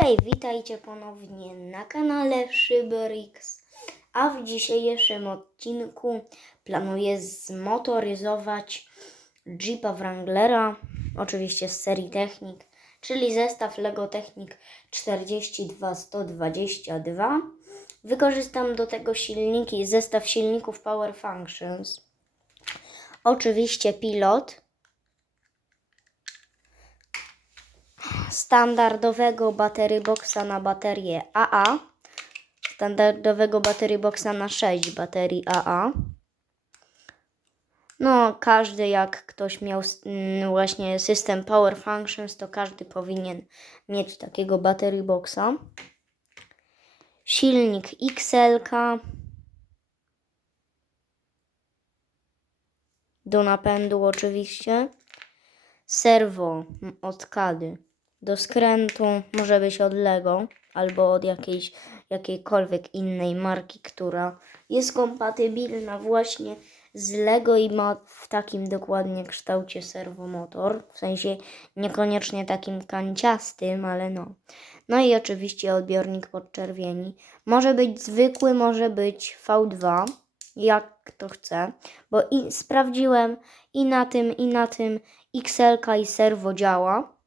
Cześć, witajcie ponownie na kanale SzyberX. A w dzisiejszym odcinku planuję zmotoryzować Jeepa Wranglera, oczywiście z serii Technik, czyli zestaw Lego Technik 42122. Wykorzystam do tego silniki, zestaw silników Power Functions. Oczywiście pilot, standardowego batery boxa na baterię AA, standardowego batery boxa na 6 baterii AA. No, każdy jak ktoś miał mm, właśnie system Power Functions, to każdy powinien mieć takiego batery boxa. Silnik XLK do napędu oczywiście. Serwo od Kady do skrętu, może być od Lego albo od jakiejś, jakiejkolwiek innej marki, która jest kompatybilna właśnie z Lego i ma w takim dokładnie kształcie serwomotor, w sensie niekoniecznie takim kanciastym, ale no. No i oczywiście odbiornik podczerwieni. Może być zwykły, może być V2, jak kto chce, bo i sprawdziłem i na tym, i na tym XLK i serwo działa.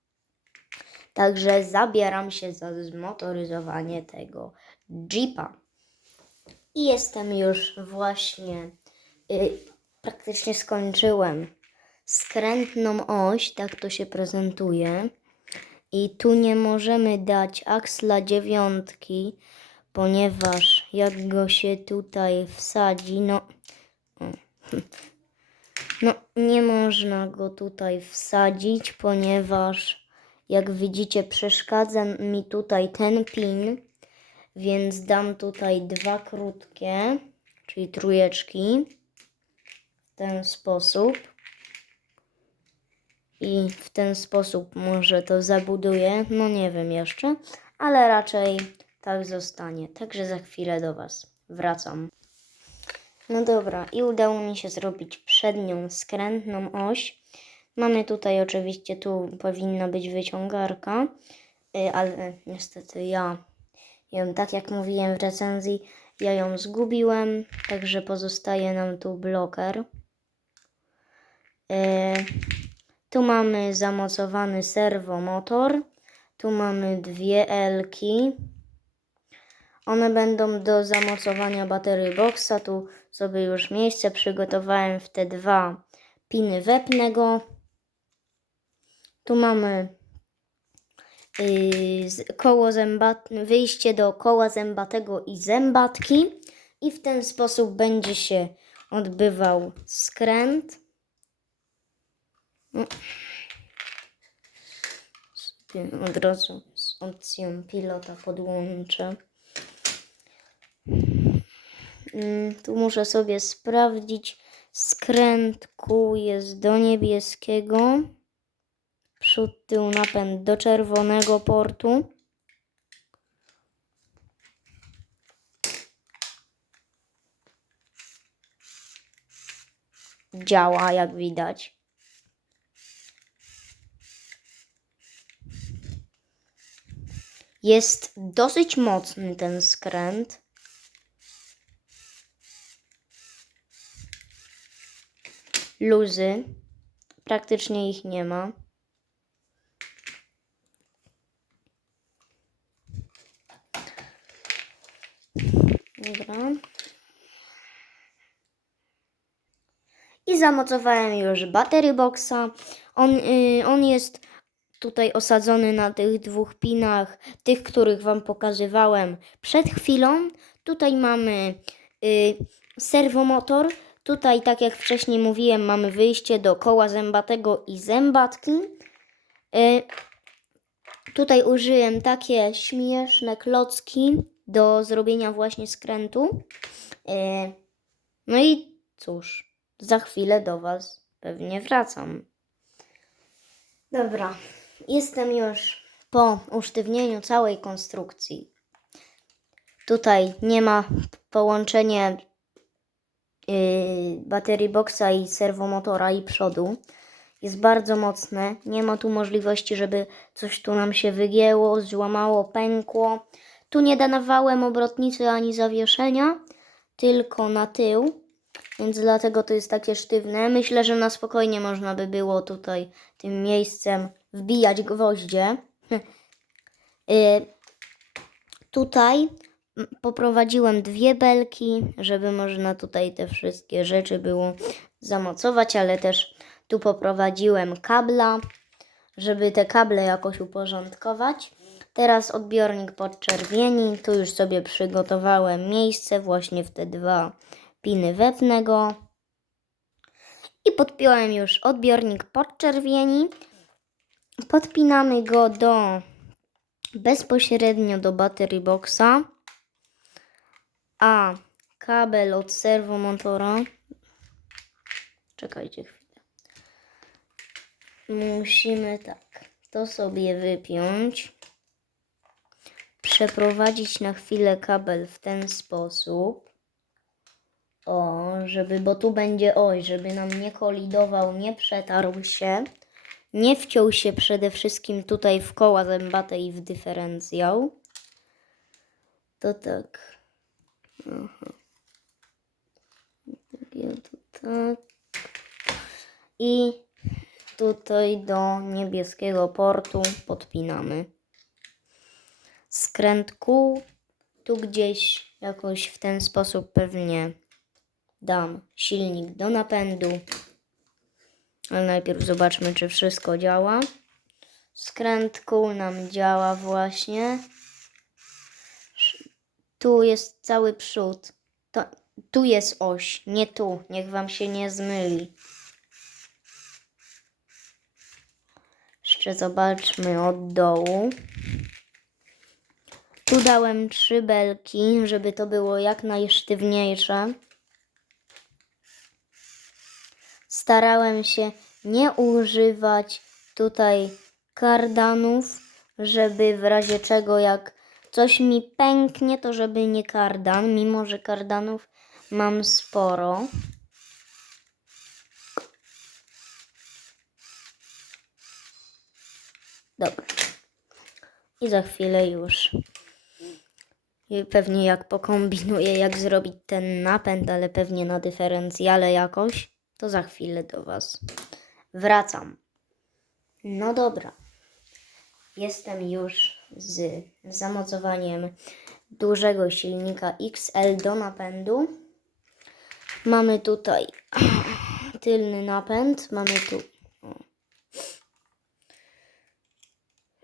Także zabieram się za zmotoryzowanie tego Jeepa. I jestem już właśnie, y, praktycznie skończyłem skrętną oś, tak to się prezentuje. I tu nie możemy dać aksla dziewiątki, ponieważ jak go się tutaj wsadzi, no, no nie można go tutaj wsadzić, ponieważ jak widzicie przeszkadza mi tutaj ten pin, więc dam tutaj dwa krótkie, czyli trójeczki w ten sposób. I w ten sposób może to zabuduję, no nie wiem jeszcze, ale raczej tak zostanie. Także za chwilę do Was wracam. No dobra, i udało mi się zrobić przednią skrętną oś. Mamy tutaj oczywiście, tu powinna być wyciągarka, y, ale niestety ja ją, tak jak mówiłem w recenzji, ja ją zgubiłem, także pozostaje nam tu bloker. Y, Tu mamy zamocowany serwomotor, tu mamy dwie Elki. One będą do zamocowania baterii boxa. Tu sobie już miejsce przygotowałem w te dwa piny wepnego. Tu mamy yy, koło zębat, wyjście do koła zębatego i zębatki i w ten sposób będzie się odbywał skręt. Sobie Od razu z opcją pilota podłączę. Mm, Tu muszę sobie sprawdzić. Skręt kół jest do niebieskiego. Przód, tył, napęd do czerwonego portu. Działa, jak widać. Jest dosyć mocny ten skręt. Luzy. Praktycznie ich nie ma. Dobra. I zamocowałem już batery boxa. On, y, on jest tutaj osadzony na tych dwóch pinach, tych, których Wam pokazywałem przed chwilą. Tutaj mamy y, serwomotor. Tutaj, tak jak wcześniej mówiłem, mamy wyjście do koła zębatego i zębatki. Y, tutaj użyłem takie śmieszne klocki do zrobienia właśnie skrętu. Y, no i cóż, za chwilę do Was pewnie wracam. Dobra, jestem już po usztywnieniu całej konstrukcji. Tutaj nie ma połączenia yy, baterii boxa i serwomotora i przodu. jest bardzo mocne. Nie ma tu możliwości, żeby coś tu nam się wygięło, złamało, pękło. Tu nie dawałem obrotnicy ani zawieszenia, tylko na tył, więc dlatego to jest takie sztywne. Myślę, że na spokojnie można by było tutaj tym miejscem wbijać gwoździe. Y, tutaj poprowadziłem dwie belki, żeby można tutaj te wszystkie rzeczy było zamocować, ale też tu poprowadziłem kabla, żeby te kable jakoś uporządkować. Teraz odbiornik podczerwieni. Tu już sobie przygotowałem miejsce właśnie w te dwa piny wepnego. I podpiąłem już odbiornik podczerwieni. Podpinamy go do bezpośrednio do battery boxa. A kabel od serwomotora. Czekajcie chwilę. Musimy tak, to sobie wypiąć. Przeprowadzić na chwilę kabel w ten sposób. O, żeby, bo tu będzie oj, żeby nam nie kolidował, nie przetarł się. Nie wciął się przede wszystkim tutaj w koła zębate i w dyferencjał. To tak. Aha. Tak. I tutaj do niebieskiego portu podpinamy. Skręt kół. Tu gdzieś jakoś w ten sposób pewnie dam silnik do napędu. Ale najpierw zobaczmy, czy wszystko działa. Skręt kół nam działa właśnie. Tu jest cały przód. To, tu jest oś, nie tu. Niech wam się nie zmyli. Jeszcze zobaczmy od dołu. Tu dałem trzy belki, żeby to było jak najsztywniejsze. Starałem się nie używać tutaj kardanów, żeby w razie czego jak coś mi pęknie, to żeby nie kardan, mimo że kardanów mam sporo. Dobra. I za chwilę już pewnie jak pokombinuję, jak zrobić ten napęd, ale pewnie na dyferencjale jakoś, to za chwilę do Was wracam. No dobra. Jestem już z zamocowaniem dużego silnika XL do napędu. Mamy tutaj tylny napęd, mamy tu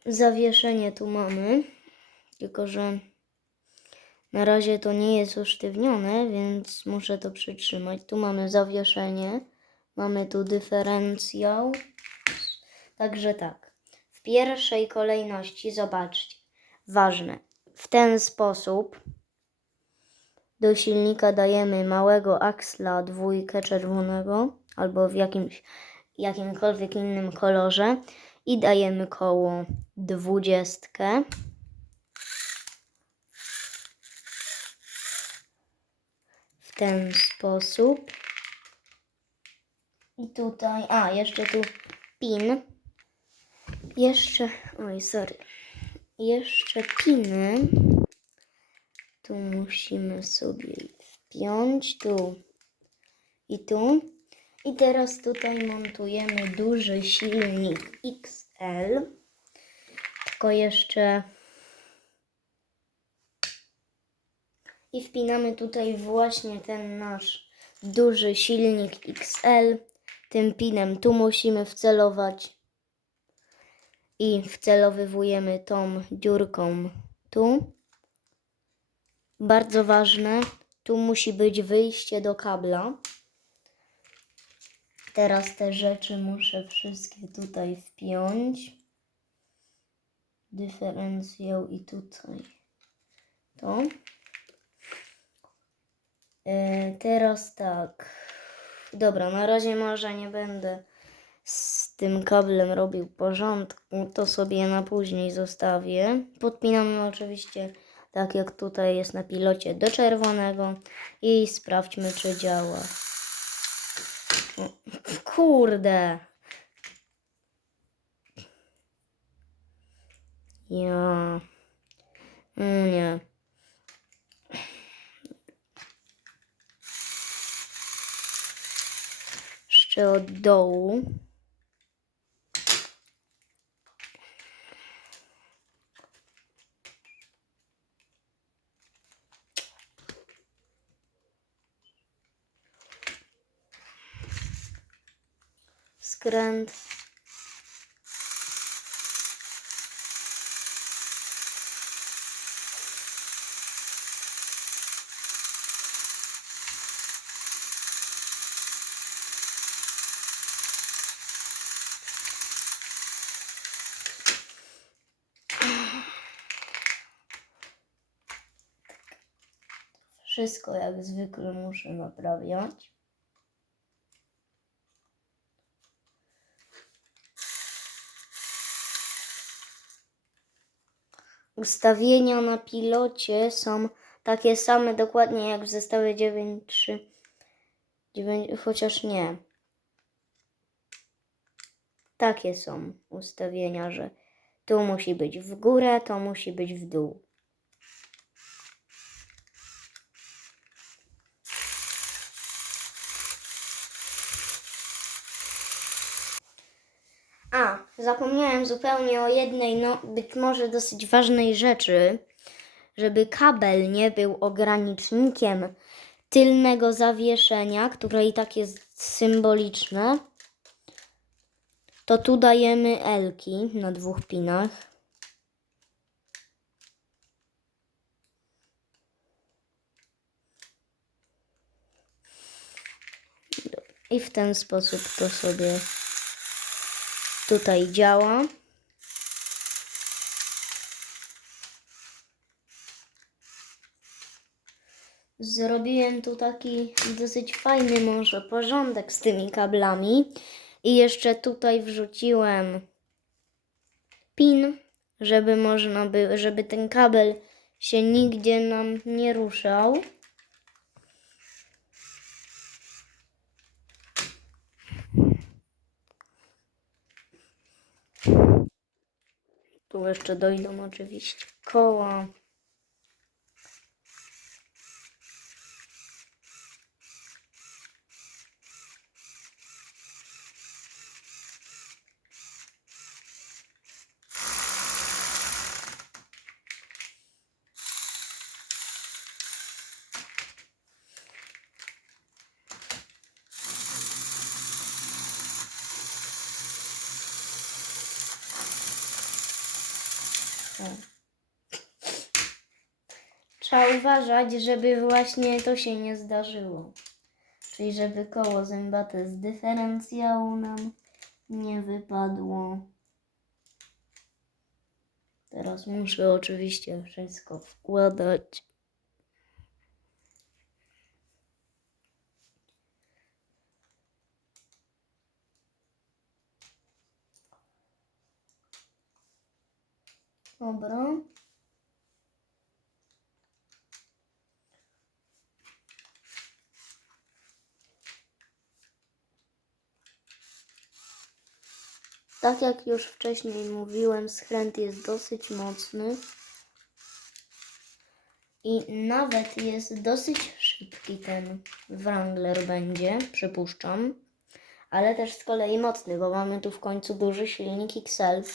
zawieszenie tu mamy, tylko że na razie to nie jest usztywnione, więc muszę to przytrzymać. Tu mamy zawieszenie, mamy tu dyferencjał. Także tak. W pierwszej kolejności zobaczcie. Ważne. W ten sposób do silnika dajemy małego aksla dwójkę czerwonego albo w jakimś jakimkolwiek innym kolorze i dajemy koło dwudziestkę. Ten sposób. I tutaj, a jeszcze tu pin. Jeszcze, oj, sorry. Jeszcze piny. Tu musimy sobie wpiąć, tu i tu. I teraz tutaj montujemy duży silnik XL. Tylko jeszcze i wpinamy tutaj właśnie ten nasz duży silnik XL. Tym pinem tu musimy wcelować i wcelowywujemy tą dziurką tu. Bardzo ważne, tu musi być wyjście do kabla. Teraz te rzeczy muszę wszystkie tutaj wpiąć. Dyferencjał i tutaj to. E, teraz tak. Dobra, na razie może nie będę z tym kablem robił porządku, to sobie na później zostawię. Podpinam oczywiście tak jak tutaj jest na pilocie do czerwonego i sprawdźmy czy działa. Kurde. Ja. Mm, nie. Jeszcze od dołu. Skręt. Wszystko jak zwykle muszę naprawiać. Ustawienia na pilocie są takie same dokładnie jak w zestawie 9.3. 9, chociaż nie. Takie są ustawienia, że tu musi być w górę, to musi być w dół. A, zapomniałem zupełnie o jednej, no być może dosyć ważnej rzeczy, żeby kabel nie był ogranicznikiem tylnego zawieszenia, które i tak jest symboliczne. To tu dajemy elki na dwóch pinach. I w ten sposób to sobie tutaj działa. Zrobiłem tu taki dosyć fajny może porządek z tymi kablami i jeszcze tutaj wrzuciłem pin, żeby można by, żeby ten kabel się nigdzie nam nie ruszał. Tu jeszcze dojdą oczywiście koła. Trzeba uważać, żeby właśnie to się nie zdarzyło. Czyli żeby koło zębate z dyferencjału nam nie wypadło. Teraz muszę oczywiście wszystko wkładać. Dobra. Tak jak już wcześniej mówiłem, skręt jest dosyć mocny i nawet jest dosyć szybki ten Wrangler będzie, przypuszczam, ale też z kolei mocny, bo mamy tu w końcu duży silnik XL.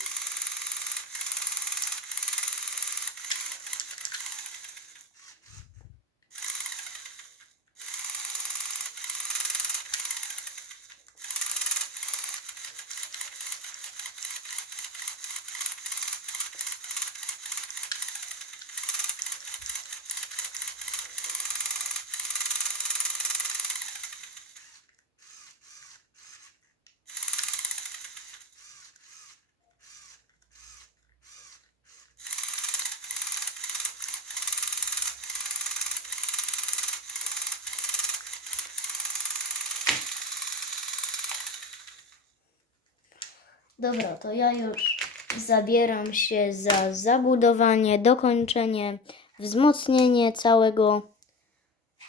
Dobra, to ja już zabieram się za zabudowanie, dokończenie, wzmocnienie całego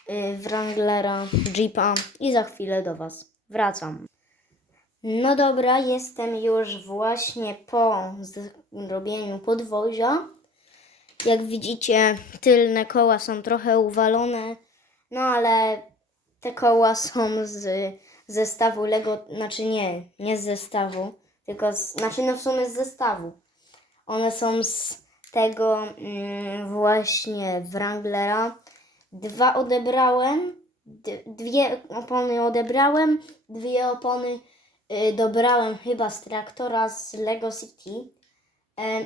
y, Wranglera, Jeepa i za chwilę do Was wracam. No dobra, jestem już właśnie po z- robieniu podwozia. Jak widzicie, tylne koła są trochę uwalone, no ale te koła są z zestawu Lego, znaczy nie, nie z zestawu, tylko z, znaczy no w sumie z zestawu. One są z tego mm, właśnie Wranglera. Dwa odebrałem, dwie opony odebrałem, dwie opony y, dobrałem chyba z traktora z Lego City. E,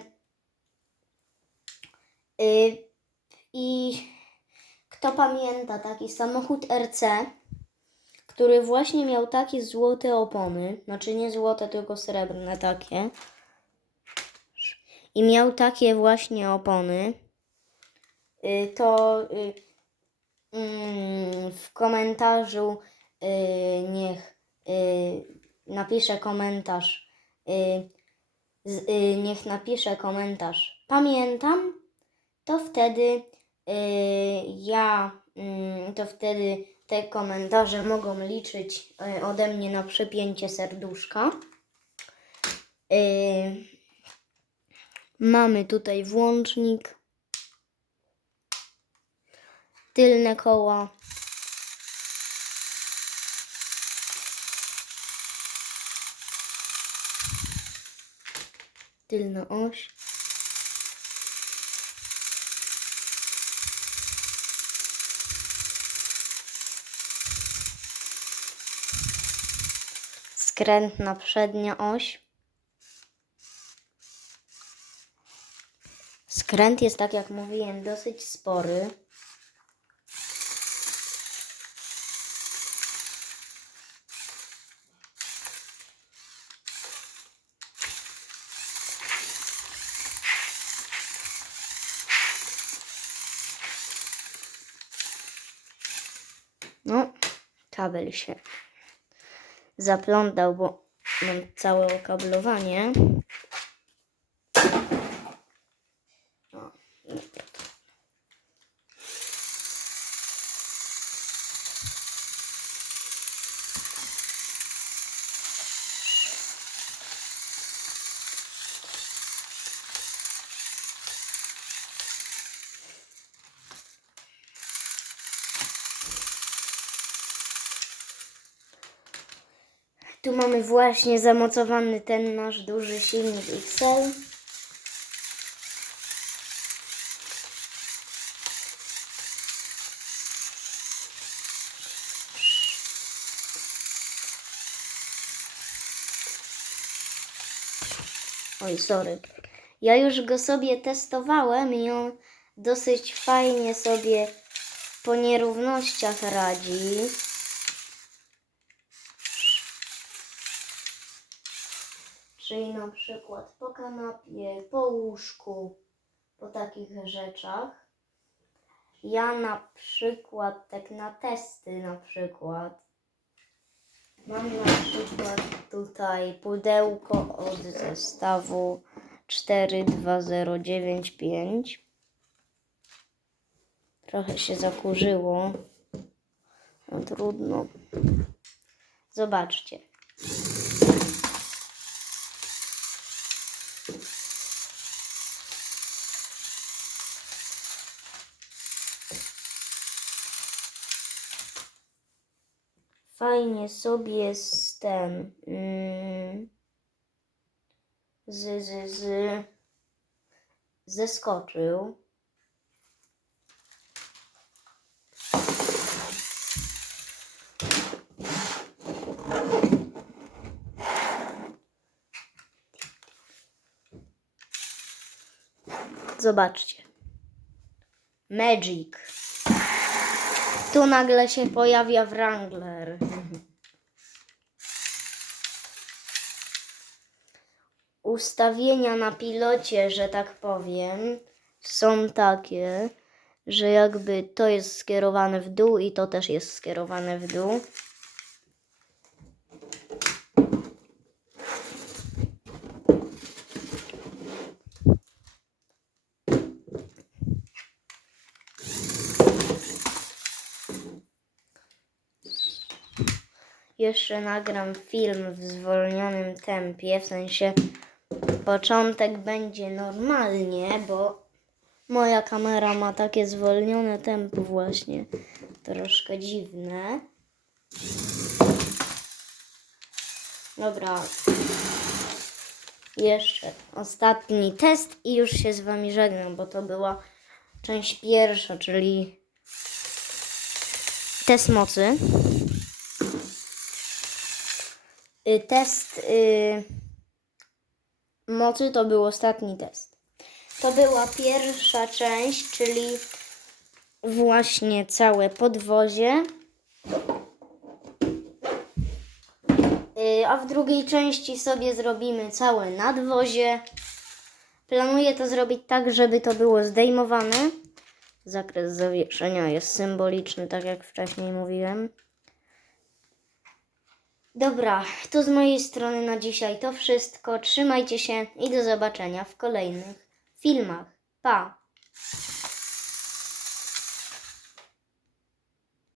y, I kto pamięta taki samochód RC, który właśnie miał takie złote opony, znaczy nie złote, tylko srebrne takie. I miał takie właśnie opony, y, to y, mm, w komentarzu y, niech napisze komentarz. niech napisze komentarz. Pamiętam, to wtedy ja, mm, to wtedy te komentarze mogą liczyć y, ode mnie na przypięcie serduszka. Y, mamy tutaj włącznik, tylne koła. Tylna oś. Skrętna przednia oś. Skręt jest, tak jak mówiłem, dosyć spory. No, kabel się zaplątał, bo mam całe okablowanie. Właśnie zamocowany ten nasz duży silnik XL. Oj, sorry. Ja już go sobie testowałem i on dosyć fajnie sobie po nierównościach radzi. Czyli na przykład po kanapie, po łóżku, po takich rzeczach. Ja na przykład, tak na testy na przykład, mam na przykład tutaj pudełko od zestawu 42095. Trochę się zakurzyło. No trudno. Zobaczcie. Fajnie sobie z ten mm, z, z, z zeskoczył. Zobaczcie. Magic. Tu nagle się pojawia Wrangler. Ustawienia na pilocie, że tak powiem, są takie, że jakby to jest skierowane w dół i to też jest skierowane w dół. Jeszcze nagram film w zwolnionym tempie, w sensie początek będzie normalnie, bo moja kamera ma takie zwolnione tempo właśnie. Troszkę dziwne. Dobra. Jeszcze ostatni test i już się z wami żegnam, bo to była część pierwsza, czyli test mocy. Y, Test y, mocy to był ostatni test. To była pierwsza część, czyli właśnie całe podwozie. Y, A w drugiej części sobie zrobimy całe nadwozie. Planuję to zrobić tak, żeby to było zdejmowane. Zakres zawieszenia jest symboliczny, tak jak wcześniej mówiłem. Dobra, to z mojej strony na dzisiaj to wszystko. Trzymajcie się i do zobaczenia w kolejnych filmach. Pa!